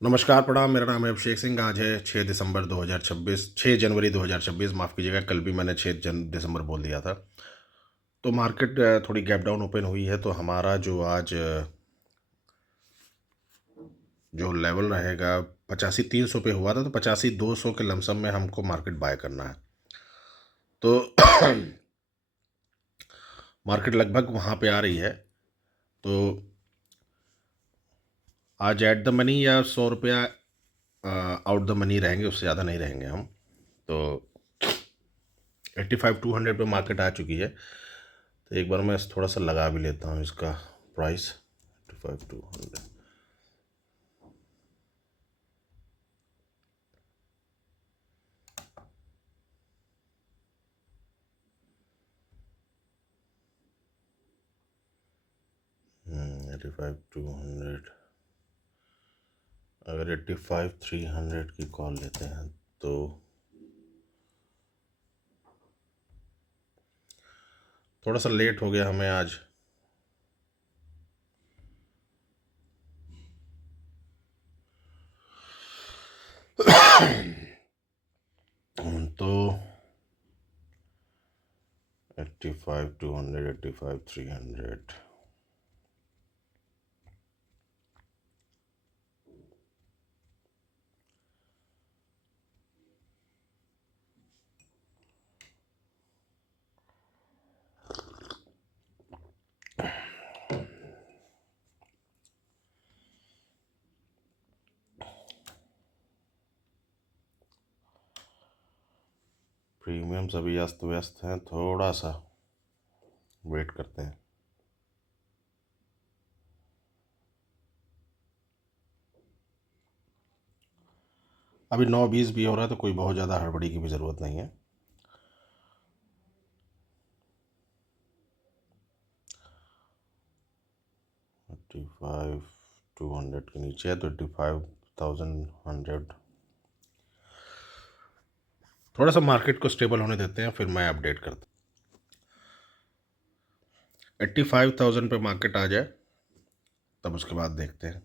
नमस्कार, प्रणाम। मेरा नाम है अभिषेक सिंह। आज है 6 दिसंबर 2026, 6 जनवरी 2026। माफ़ कीजिएगा, कल भी मैंने 6 दिसंबर बोल दिया था। तो मार्केट थोड़ी गैप डाउन ओपन हुई है, तो हमारा जो आज जो लेवल रहेगा 85-300 पे हुआ था, तो 85-200 के लमसम में हमको मार्केट बाय करना है। तो मार्केट लगभग वहाँ पे आ रही है। तो आज एट द मनी या 100 रुपया आउट द मनी रहेंगे, उससे ज़्यादा नहीं रहेंगे हम। तो 85-200 पे मार्केट आ चुकी है। तो एक बार मैं थोड़ा सा लगा भी लेता हूँ इसका प्राइस। 85-200। 85-200, अगर 85-300 की कॉल लेते हैं तो थोड़ा सा लेट हो गया हमें आज। तो 85-200, 85-300। प्रीमियम्स अभी अस्त व्यस्त हैं, थोड़ा सा वेट करते हैं। अभी 9:20 भी हो रहा है, तो कोई बहुत ज़्यादा हड़बड़ी की भी ज़रूरत नहीं है। एट्टी फाइव 200 के नीचे है तो 85,100। थोड़ा सा मार्केट को स्टेबल होने देते हैं, फिर मैं अपडेट करता हूँ। 85,000 पे मार्केट आ जाए, तब उसके बाद देखते हैं।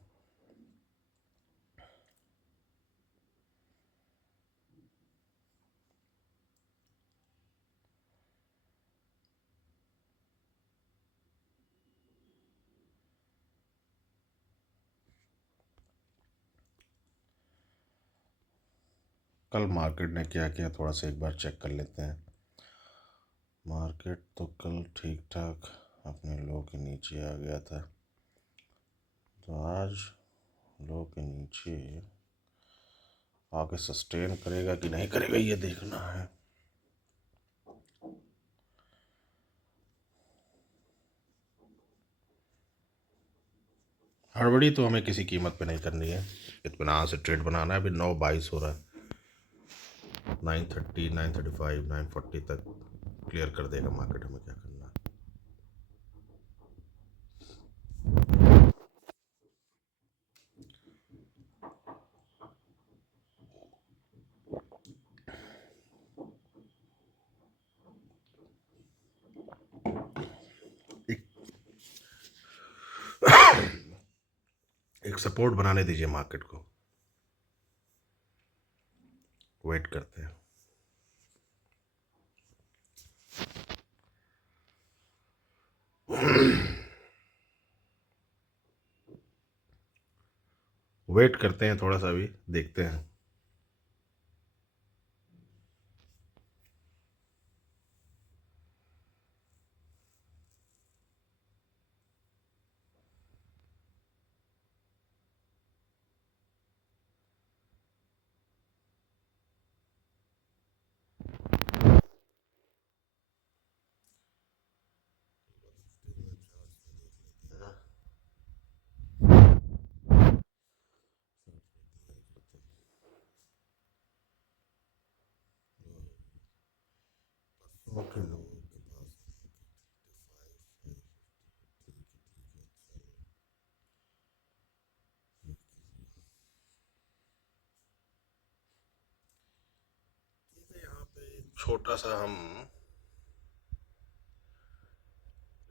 कल मार्केट ने क्या किया, थोड़ा सा एक बार चेक कर लेते हैं। मार्केट तो कल ठीक ठाक अपने लो के नीचे आ गया था, तो आज लो के नीचे आके सस्टेन करेगा कि नहीं करेगा, ये देखना है। हड़बड़ी तो हमें किसी कीमत पे नहीं करनी है, इत्मीनान से ट्रेड बनाना है। अभी 9:22 हो रहा है। 9:30, 9:35, 9:40 तक क्लियर कर देगा मार्केट, हमें क्या करना है। एक, एक सपोर्ट बनाने दीजिए मार्केट को, वेट करते हैं। वेट करते हैं थोड़ा सा, भी देखते हैं। ओके, यहाँ पे छोटा सा हम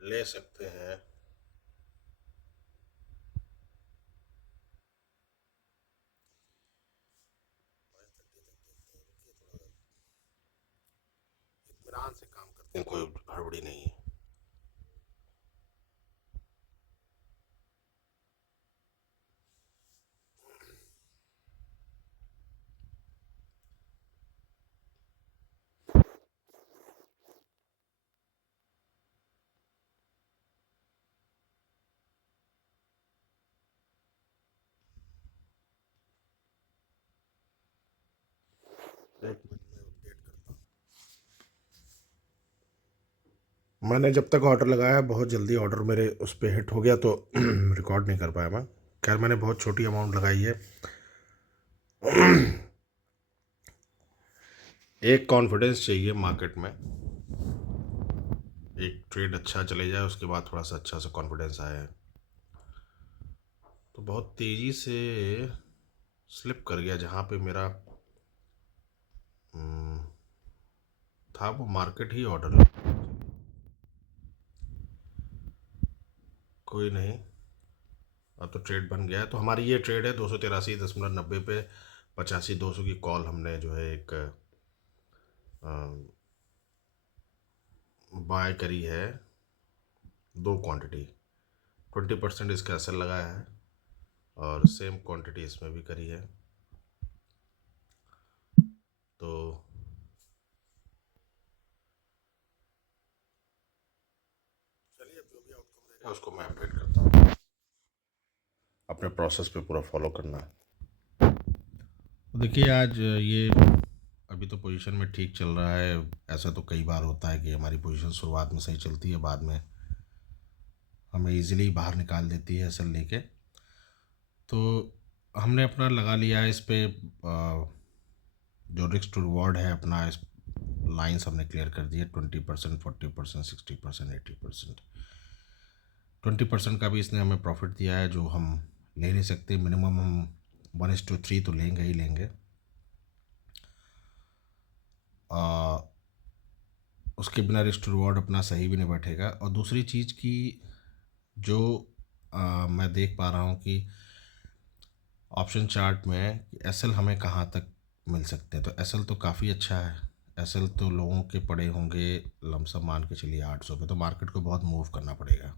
ले सकते हैं। कोई हड़बड़ी नहीं है। एक मिनट में अपडेट करता हूँ। मैंने जब तक ऑर्डर लगाया बहुत जल्दी ऑर्डर मेरे उस पर हिट हो गया तो रिकॉर्ड नहीं कर पाया मैं। खैर मैंने बहुत छोटी अमाउंट लगाई है। एक कॉन्फिडेंस चाहिए मार्केट में, एक ट्रेड अच्छा चले जाए उसके बाद थोड़ा सा अच्छा सा कॉन्फिडेंस आया है। तो बहुत तेज़ी से स्लिप कर गया जहाँ पे मेरा हम्म, था वो मार्केट ही ऑर्डर। कोई नहीं, अब तो ट्रेड बन गया है। तो हमारी ये ट्रेड है 283.90 पे 85-200 की कॉल हमने जो है एक बाय करी है। दो क्वांटिटी 20% इसका असर लगाया है और सेम क्वांटिटी इसमें भी करी है। तो चलिए अब जो भी आउटकम रहेगा उसको मैं अपडेट करता हूँ। अपने प्रोसेस पे पूरा फॉलो करना है। तो देखिए आज ये अभी तो पोजीशन में ठीक चल रहा है। ऐसा तो कई बार होता है कि हमारी पोजीशन शुरुआत में सही चलती है, बाद में हमें इजीली बाहर निकाल देती है एसएल लेके। तो हमने अपना लगा लिया है इस पे जो रिस्क टू रिवॉर्ड है अपना, इस लाइंस हमने क्लियर कर दी है। 20%, 40%, 60%, 80%। 20% का भी इसने हमें प्रॉफिट दिया है जो हम ले नहीं सकते। मिनिमम हम 1:3 तो लेंगे ही लेंगे। उसके बिना रिस्क टू रिवॉर्ड अपना सही भी नहीं बैठेगा। और दूसरी चीज़ की जो मैं देख पा रहा हूँ कि ऑप्शन चार्ट में एसएल हमें कहाँ तक मिल सकते हैं। तो एसएल तो काफ़ी अच्छा है। एसएल तो लोगों के पड़े होंगे लमसम मान के चलिए 800 पे। तो मार्केट को बहुत मूव करना पड़ेगा।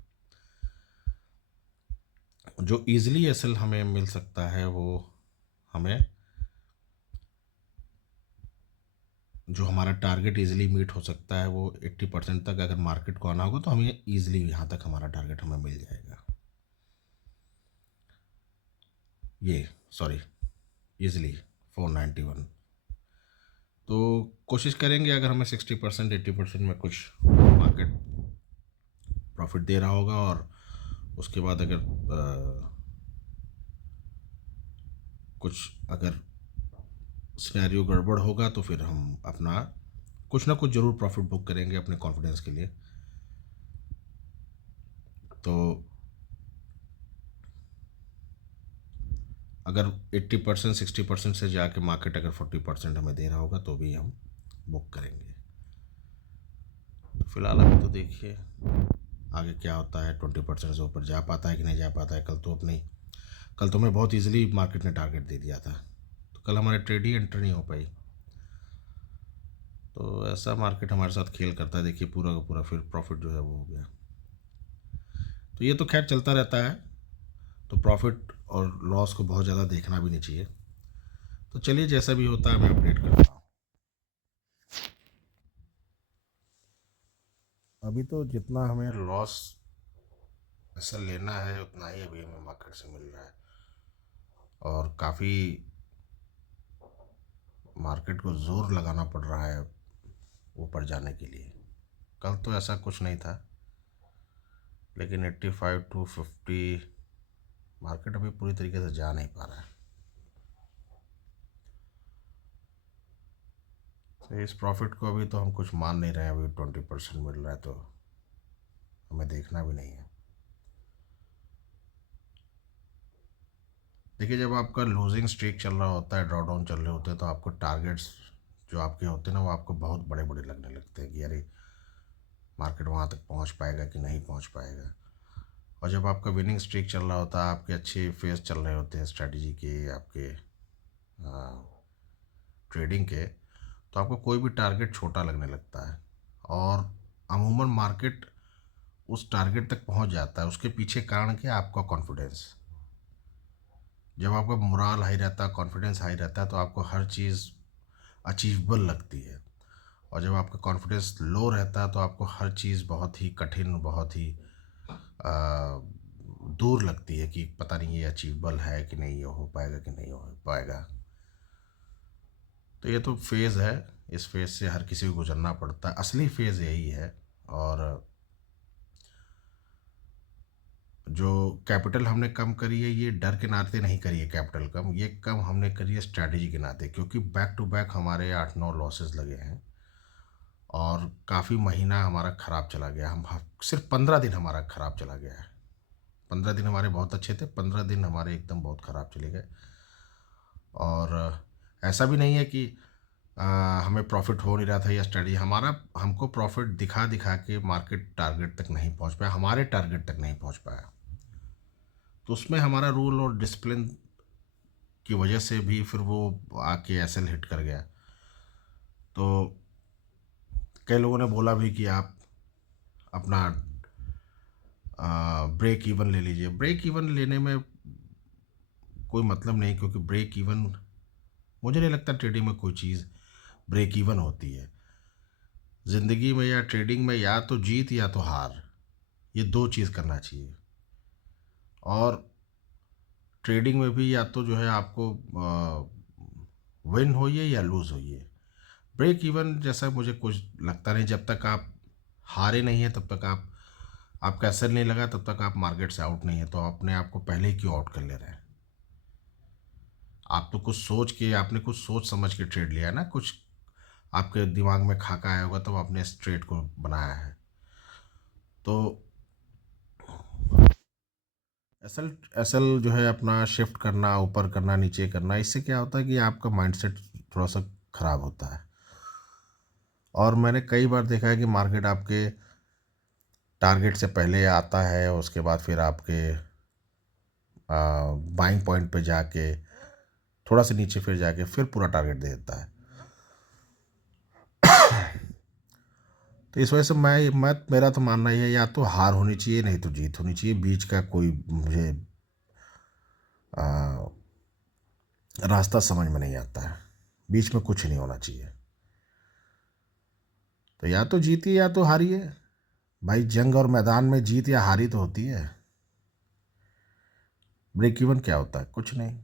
जो ईज़िली एसएल हमें मिल सकता है वो हमें, जो हमारा टारगेट इजीली मीट हो सकता है वो 80% तक अगर मार्केट को आना होगा तो हमें ईजिली यहाँ तक हमारा टारगेट हमें मिल जाएगा। ये सॉरी, ईजिली 491। तो कोशिश करेंगे अगर हमें 60% 80% में कुछ मार्केट प्रॉफिट दे रहा होगा और उसके बाद अगर कुछ अगर सिनेरियो गड़बड़ होगा तो फिर हम अपना कुछ ना कुछ ज़रूर प्रॉफिट बुक करेंगे अपने कॉन्फिडेंस के लिए। तो अगर 80% 60% से जाके मार्केट अगर 40% हमें दे रहा होगा तो भी हम बुक करेंगे। तो फिलहाल अभी तो देखिए आगे क्या होता है। 20% से ऊपर जा पाता है कि नहीं जा पाता है। कल तो हमें बहुत इजीली मार्केट ने टारगेट दे दिया था। तो कल हमारे ट्रेड ही एंटर नहीं हो पाई। तो ऐसा मार्केट हमारे साथ खेल करता है। देखिए पूरा का पूरा फिर प्रॉफिट जो है वो हो गया। तो ये तो खैर चलता रहता है। तो प्रॉफिट और लॉस को बहुत ज़्यादा देखना भी नहीं चाहिए। तो चलिए जैसा भी होता है मैं अपडेट करता हूँ। अभी तो जितना हमें लॉस ऐसा लेना है उतना ही अभी हमें मार्केट से मिल रहा है और काफ़ी मार्केट को ज़ोर लगाना पड़ रहा है ऊपर जाने के लिए। कल तो ऐसा कुछ नहीं था, लेकिन 85 to 50 मार्केट अभी पूरी तरीके से जा नहीं पा रहा है। तो इस प्रॉफिट को अभी तो हम कुछ मान नहीं रहे हैं। अभी 20% मिल रहा है तो हमें देखना भी नहीं है। देखिए जब आपका लूजिंग स्ट्रीक चल रहा होता है, ड्रॉ डाउन चल रहे होते हैं, तो आपको टारगेट्स जो आपके होते हैं ना वो आपको बहुत बड़े बड़े लगने लगते हैं कि अरे मार्केट वहाँ तक पहुँच पाएगा कि नहीं पहुँच पाएगा। और जब आपका विनिंग स्ट्रीक चल रहा होता है, आपके अच्छे फेज चल रहे होते हैं स्ट्रैटेजी के, आपके ट्रेडिंग के, तो आपको कोई भी टारगेट छोटा लगने लगता है। और अमूमन मार्केट उस टारगेट तक पहुंच जाता है, उसके पीछे कारण क्या है? आपका कॉन्फिडेंस। जब आपका मोराल हाई रहता है, कॉन्फिडेंस हाई रहता है, तो आपको हर चीज़ अचीवेबल लगती है। और जब आपका कॉन्फिडेंस लो रहता है तो आपको हर चीज़ बहुत ही कठिन, बहुत ही आ, दूर लगती है कि पता नहीं ये अचीवेबल है कि नहीं, ये हो पाएगा कि नहीं हो पाएगा। तो ये तो फेज़ है, इस फेज़ से हर किसी को गुजरना पड़ता है, असली फेज़ यही है। और जो कैपिटल हमने कम करी है, ये डर के नाते नहीं करी है कैपिटल कम, ये कम हमने करी है स्ट्रैटेजी के नाते, क्योंकि बैक टू बैक हमारे 8-9 लॉसेस लगे हैं और काफ़ी महीना हमारा ख़राब चला गया। सिर्फ 15 दिन हमारा ख़राब चला गया है। 15 दिन हमारे बहुत अच्छे थे, 15 दिन हमारे एकदम बहुत ख़राब चले गए। और ऐसा भी नहीं है कि अ, हमें प्रॉफिट हो नहीं रहा था या स्टडी हमारा, हमको प्रॉफिट दिखा दिखा के मार्केट टारगेट तक नहीं पहुंच पाया, हमारे टारगेट तक नहीं पहुंच पाया। तो उसमें हमारा रूल और डिसिप्लिन की वजह से भी फिर वो आके एसएल हिट कर गया। तो कई लोगों ने बोला भी कि आप अपना ब्रेक इवन ले लीजिए। ब्रेक इवन लेने में कोई मतलब नहीं, क्योंकि ब्रेक इवन, मुझे नहीं लगता ट्रेडिंग में कोई चीज़ ब्रेक इवन होती है। ज़िंदगी में या ट्रेडिंग में या तो जीत या तो हार, ये दो चीज़ करना चाहिए। और ट्रेडिंग में भी या तो जो है आपको विन होइए या लूज़ होइए। ब्रेक इवन जैसा मुझे कुछ लगता नहीं। जब तक आप हारे नहीं हैं तब तक आपका असर नहीं लगा, तब तक आप मार्केट से आउट नहीं है, तो अपने आप को पहले ही क्यों आउट कर ले रहे हैं? आप तो कुछ सोच के, आपने कुछ सोच समझ के ट्रेड लिया है ना, कुछ आपके दिमाग में खाका आया होगा तब आपने इस ट्रेड को बनाया है। तो एसल एसल जो है अपना शिफ्ट करना, ऊपर करना, नीचे करना, इससे क्या होता है कि आपका माइंडसेट थोड़ा सा ख़राब होता है। और मैंने कई बार देखा है कि मार्केट आपके टारगेट से पहले आता है, उसके बाद फिर आपके बाइंग पॉइंट पे जाके थोड़ा सा नीचे फिर जाके फिर पूरा टारगेट दे देता है। तो इस वजह से मैं मेरा तो मानना ही है, या तो हार होनी चाहिए नहीं तो जीत होनी चाहिए। बीच का कोई मुझे आ, रास्ता समझ में नहीं आता है। बीच में कुछ नहीं होना चाहिए। तो या तो जीतिए या तो हारिए। भाई जंग और मैदान में जीत या हारी तो होती है। ब्रेक इवन क्या होता है? कुछ नहीं।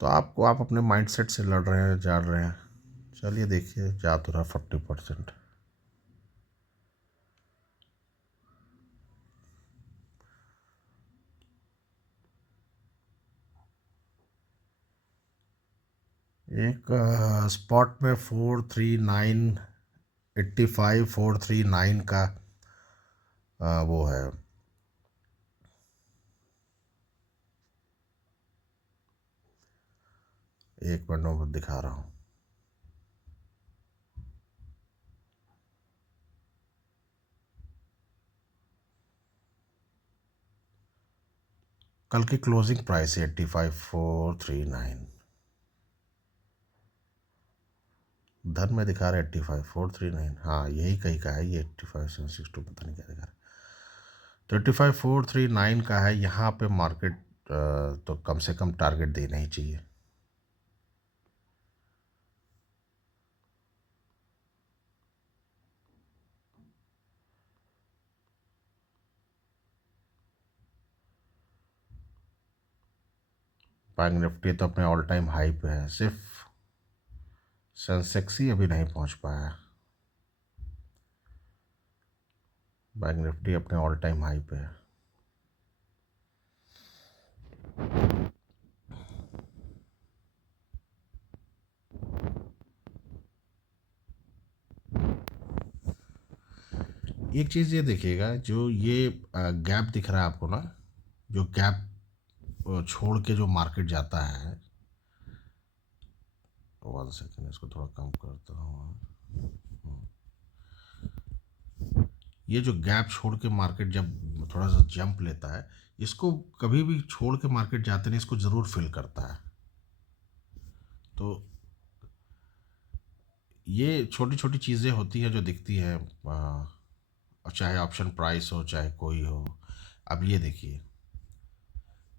तो आप अपने माइंडसेट से लड़ रहे हैं, जा रहे हैं। चलिए देखिए, जा तो रहा 40%। एक स्पॉट में 43985, 439 का वो है। एक मिनट में दिखा रहा हूँ। कल की क्लोजिंग प्राइस है 85,439। धन में दिखा रहा है 85,439। हाँ यही कहीं का है ये, 85,762 पता नहीं क्या दिखा रहा है। तो 85,439 का है यहाँ पे मार्केट। तो कम से कम टारगेट देना ही चाहिए। बैंक निफ्टी तो अपने ऑल टाइम हाई पे है, सिर्फ सेंसेक्स ही अभी नहीं पहुंच पाया। बैंक निफ्टी अपने ऑल टाइम हाई पे है। एक चीज़ ये देखिएगा, जो ये गैप दिख रहा है आपको ना, जो गैप छोड़ के जो मार्केट जाता है, 1 सेकेंड इसको थोड़ा कम करता हूँ। ये जो गैप छोड़ के मार्केट जब थोड़ा सा जंप लेता है, इसको कभी भी छोड़ के मार्केट जाते नहीं, इसको ज़रूर फिल करता है। तो ये छोटी छोटी चीज़ें होती हैं जो दिखती हैं, और चाहे ऑप्शन प्राइस हो चाहे कोई हो। अब ये देखिए,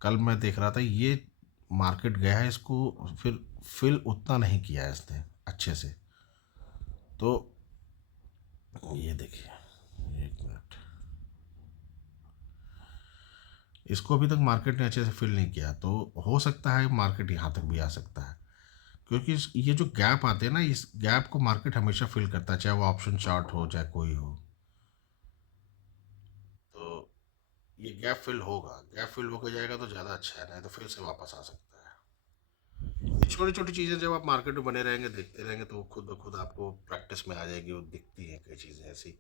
कल मैं देख रहा था ये मार्केट गया है, इसको फिर फिल उतना नहीं किया है इसने अच्छे से। तो ये देखिए, एक मिनट, इसको अभी तक मार्केट ने अच्छे से फिल नहीं किया, तो हो सकता है मार्केट यहाँ तक भी आ सकता है। क्योंकि ये जो गैप आते हैं ना, इस गैप को मार्केट हमेशा फिल करता है, चाहे वो ऑप्शन चार्ट हो चाहे कोई हो। तो ये गैप फिल होगा, गैप फिल होकर जाएगा तो ज़्यादा अच्छा है, नहीं तो फिर से वापस आ सकता है। ये छोटी छोटी चीज़ें जब आप मार्केट में बने रहेंगे देखते रहेंगे तो वो खुद ब खुद आपको प्रैक्टिस में आ जाएगी, वो दिखती हैं कई चीज़ें ऐसी।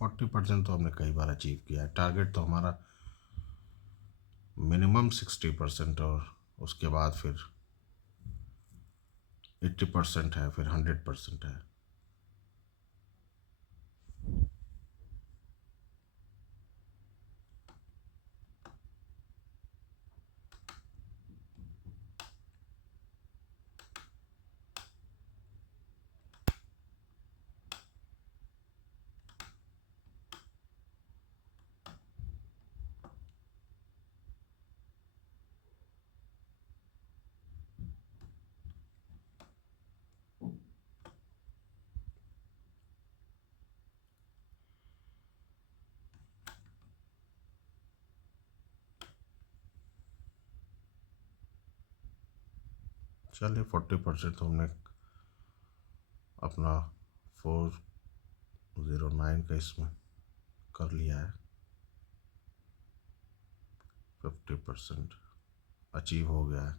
40% तो हमने कई बार अचीव किया है। टारगेट तो हमारा मिनिमम 60%, और उसके बाद फिर 80% है, फिर 100% है। चलिए, 40% तो हमने अपना 409 का इसमें कर लिया है। 50% अचीव हो गया है।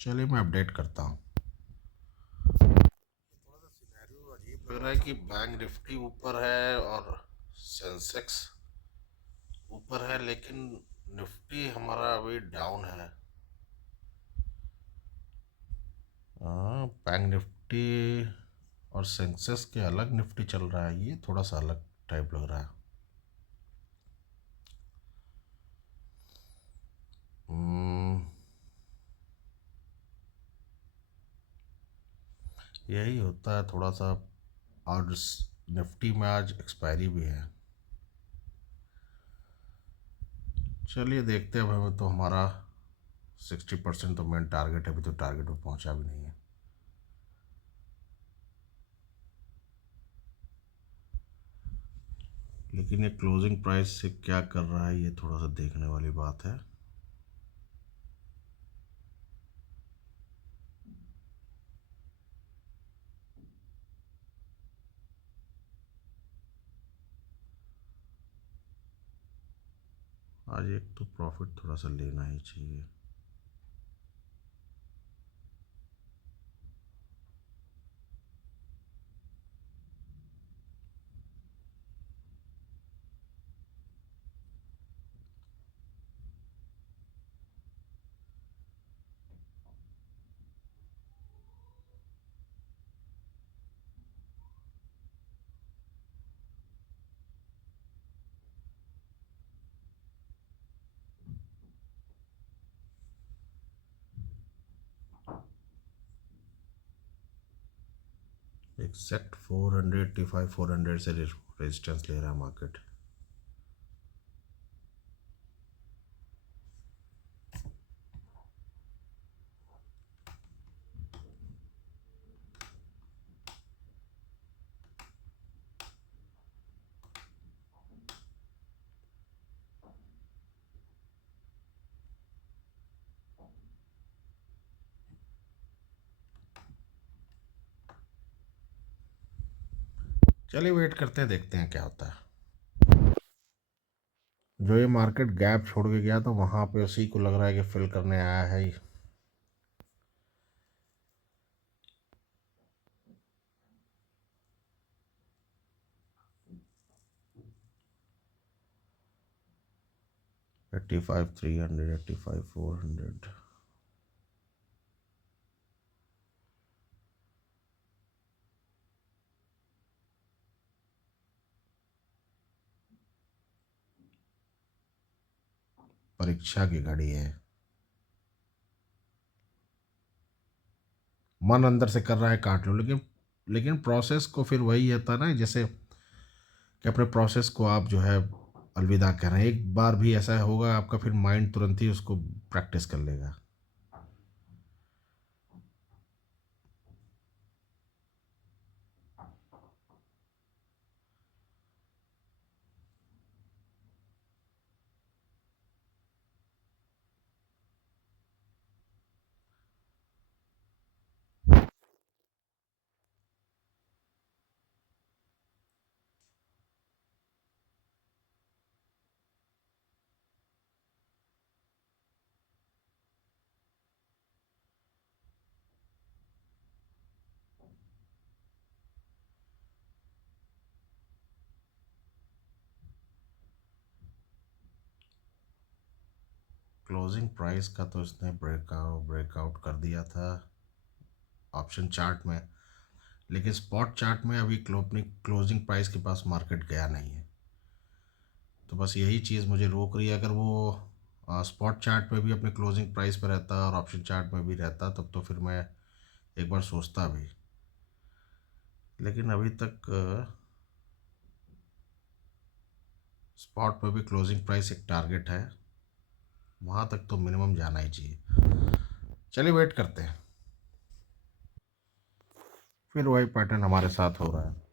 चलिए, मैं अपडेट करता हूँ। थोड़ा सा सिनेरियो अजीब लग रहा है कि बैंक निफ्टी ऊपर है और सेंसेक्स ऊपर है, लेकिन निफ्टी हमारा अभी डाउन है। हाँ, बैंक निफ्टी और सेंसेक्स के अलग निफ्टी चल रहा है, ये थोड़ा सा अलग टाइप लग रहा है। हम्म, यही होता है थोड़ा सा। और निफ्टी में आज एक्सपायरी भी है। चलिए देखते हैं, अब हमें तो हमारा 60% तो मेन टारगेट है, अभी तो टारगेट पे पहुंचा भी नहीं है। लेकिन ये क्लोजिंग प्राइस से क्या कर रहा है, ये थोड़ा सा देखने वाली बात है। आज एक तो प्रॉफिट थोड़ा सा लेना ही चाहिए। एग्जैक्ट 485 400 से रेजिस्टेंस ले रहा है मार्केट। चलिए वेट करते हैं, देखते हैं क्या होता है। जो ये मार्केट गैप छोड़ के गया तो वहाँ पे उसी को लग रहा है कि फिल करने आया है ही। Eighty five 300, 85 400। परीक्षा की घड़ी है। मन अंदर से कर रहा है काट लो, लेकिन प्रोसेस को फिर वही रहता है ना, जैसे कि अपने प्रोसेस को आप जो है अलविदा कह रहे हैं। एक बार भी ऐसा होगा आपका, फिर माइंड तुरंत ही उसको प्रैक्टिस कर लेगा। क्लोजिंग प्राइस का तो इसने ब्रेकआउट कर दिया था ऑप्शन चार्ट में, लेकिन स्पॉट चार्ट में अभी अपनी क्लोजिंग प्राइस के पास मार्केट गया नहीं है। तो बस यही चीज़ मुझे रोक रही है। अगर वो स्पॉट चार्ट में भी अपने क्लोजिंग प्राइस पे रहता और ऑप्शन चार्ट में भी रहता, तब तो फिर मैं एक बार सोचता भी। लेकिन अभी तक स्पॉट पे भी क्लोजिंग प्राइस एक टारगेट है, वहाँ तक तो मिनिमम जाना ही चाहिए। चलिए वेट करते हैं। फिर वही पैटर्न हमारे साथ हो रहा है।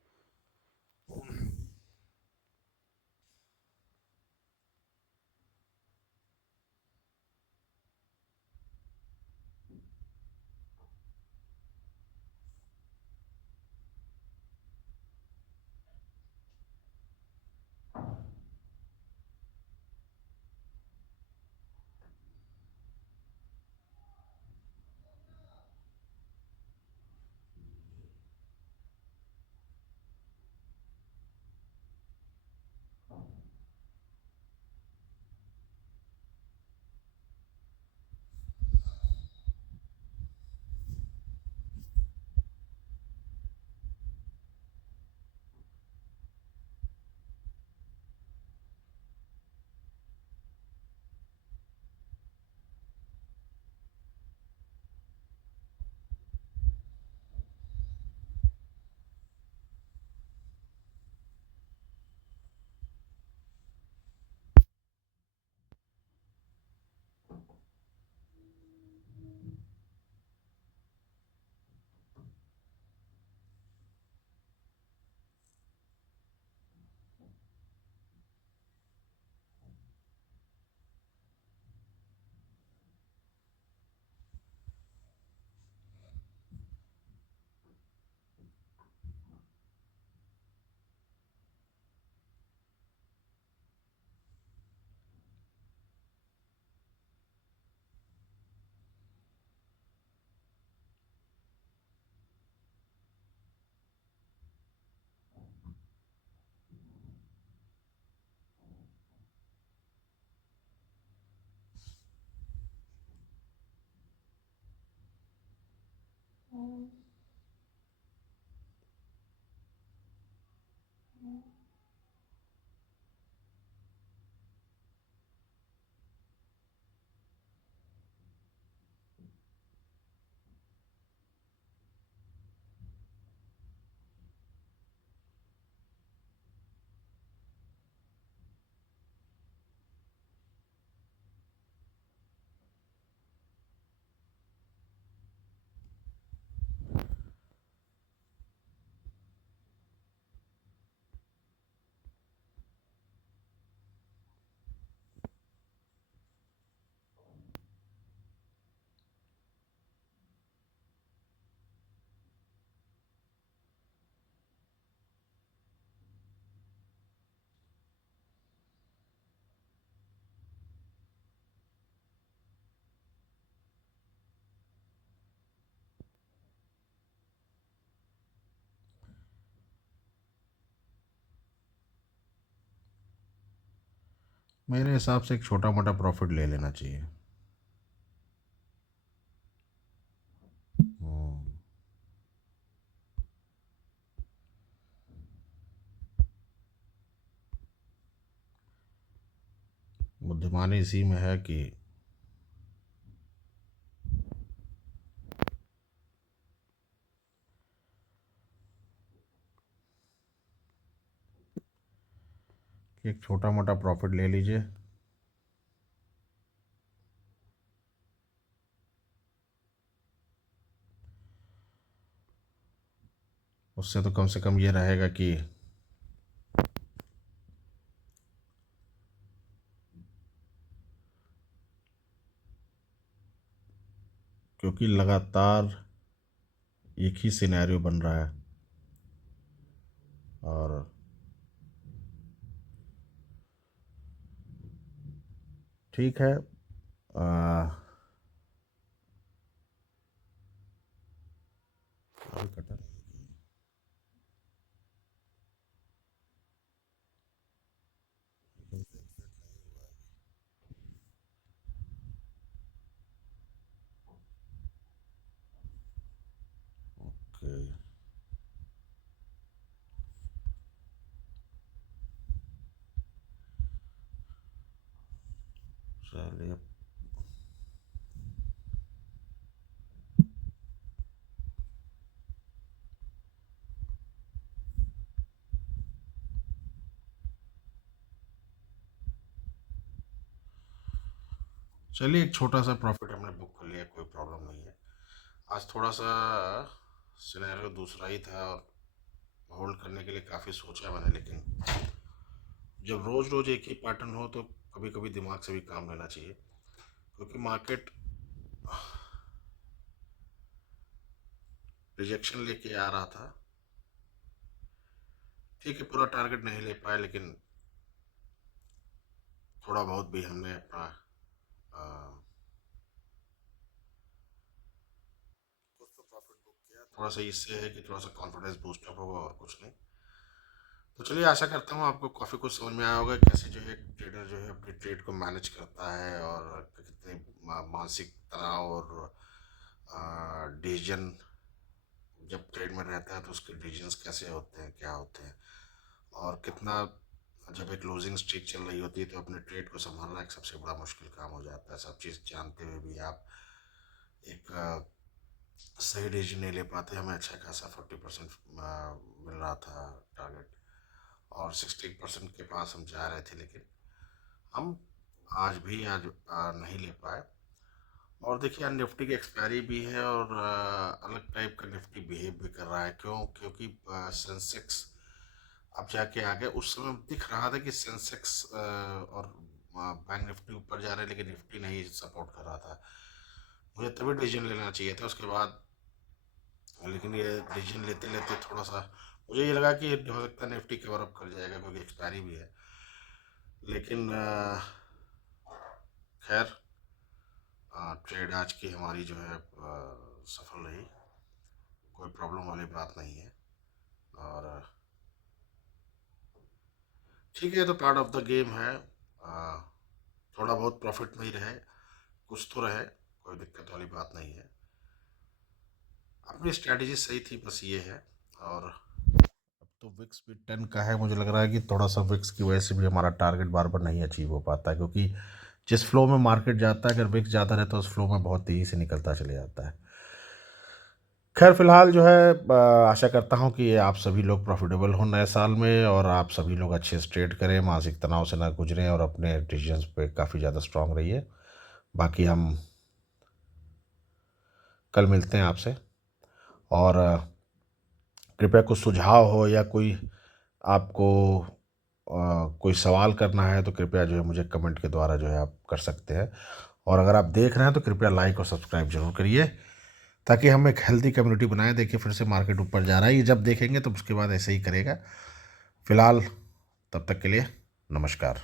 मेरे हिसाब से एक छोटा मोटा प्रॉफिट ले लेना चाहिए। हम्म, बुद्धिमानी इसी में है कि एक छोटा मोटा प्रॉफिट ले लीजिए। उससे तो कम से कम ये रहेगा कि क्योंकि लगातार एक ही सिनेरियो बन रहा है और ठीक है। अभी कटा। ओके, चलिए। चलिए, एक छोटा सा प्रॉफिट हमने बुक कर लिया, कोई प्रॉब्लम नहीं है। आज थोड़ा सा सिनेरियो दूसरा ही था और होल्ड करने के लिए काफ़ी सोचा मैंने, लेकिन जब रोज़ रोज़ एक ही पैटर्न हो तो कभी कभी दिमाग से भी काम लेना चाहिए, क्योंकि मार्केट रिजेक्शन लेके आ रहा था। ठीक है, पूरा टारगेट नहीं ले पाए, लेकिन थोड़ा बहुत भी हमने अपना कुछ तो प्रॉफिट बुक किया। थोड़ा सा इससे है कि थोड़ा सा कॉन्फिडेंस बूस्टअप होगा और कुछ नहीं। तो चलिए, आशा करता हूँ आपको काफ़ी कुछ समझ में आया होगा कैसे जो है ट्रेडर जो है अपनी ट्रेड को मैनेज करता है, और कितने मानसिक तनाव और डिसीजन जब ट्रेड में रहता है तो उसके डिसीजंस कैसे होते हैं, क्या होते हैं, और कितना जब एक लूजिंग स्ट्रीक चल रही होती है तो अपने ट्रेड को संभालना एक सबसे बड़ा मुश्किल काम हो जाता है। सब चीज़ जानते हुए भी आप एक सही डिसीजन नहीं ले पाते। हमें अच्छा खासा 40% मिल रहा था टारगेट, और 60% के पास हम जा रहे थे, लेकिन हम आज नहीं ले पाए। और देखिए, यार निफ्टी की एक्सपायरी भी है और अलग टाइप का निफ्टी बिहेव भी कर रहा है। क्यों? क्योंकि सेंसेक्स अब जाके आ गया। उस समय दिख रहा था कि सेंसेक्स और बैंक निफ्टी ऊपर जा रहे हैं, लेकिन निफ्टी नहीं सपोर्ट कर रहा था। मुझे तभी डिसीजन लेना चाहिए था उसके बाद, लेकिन ये डिसीजन लेते लेते थोड़ा सा मुझे ये लगा कि हो सकता है निफ्टी कवर अप कर जाएगा, क्योंकि एक्सपायरी भी है। लेकिन खैर, ट्रेड आज की हमारी जो है सफल रही। कोई प्रॉब्लम वाली बात नहीं है। और ठीक है, ये तो पार्ट ऑफ द गेम है। थोड़ा बहुत प्रॉफिट में ही रहे, कुछ तो रहे, कोई दिक्कत वाली बात नहीं है। अपनी स्ट्रैटेजी सही थी, बस ये है। और अब तो विक्स भी 10 का है। मुझे लग रहा है कि थोड़ा सा विक्स की वजह से भी हमारा टारगेट बार बार नहीं अचीव हो पाता है, क्योंकि जिस फ्लो में मार्केट जाता है, अगर विक्स ज़्यादा रहता है उस फ्लो में बहुत तेज़ी से निकलता चले जाता है। खैर, फिलहाल जो है आशा करता हूँ कि आप सभी लोग प्रॉफिटेबल हो नए साल में, और आप सभी लोग अच्छे से ट्रेड करें, मानसिक तनाव से ना गुजरें, और अपने डिसीजंस पे काफ़ी ज़्यादा स्ट्रांग रहिए। बाकी हम कल मिलते हैं आपसे। और कृपया कुछ सुझाव हो या कोई आपको कोई सवाल करना है तो कृपया जो है मुझे कमेंट के द्वारा जो है आप कर सकते हैं। और अगर आप देख रहे हैं तो कृपया लाइक और सब्सक्राइब जरूर करिए, ताकि हम एक हेल्दी कम्युनिटी बनाएं। देखिए, फिर से मार्केट ऊपर जा रहा है, ये जब देखेंगे तो उसके बाद ऐसे ही करेगा। फिलहाल तब तक के लिए नमस्कार।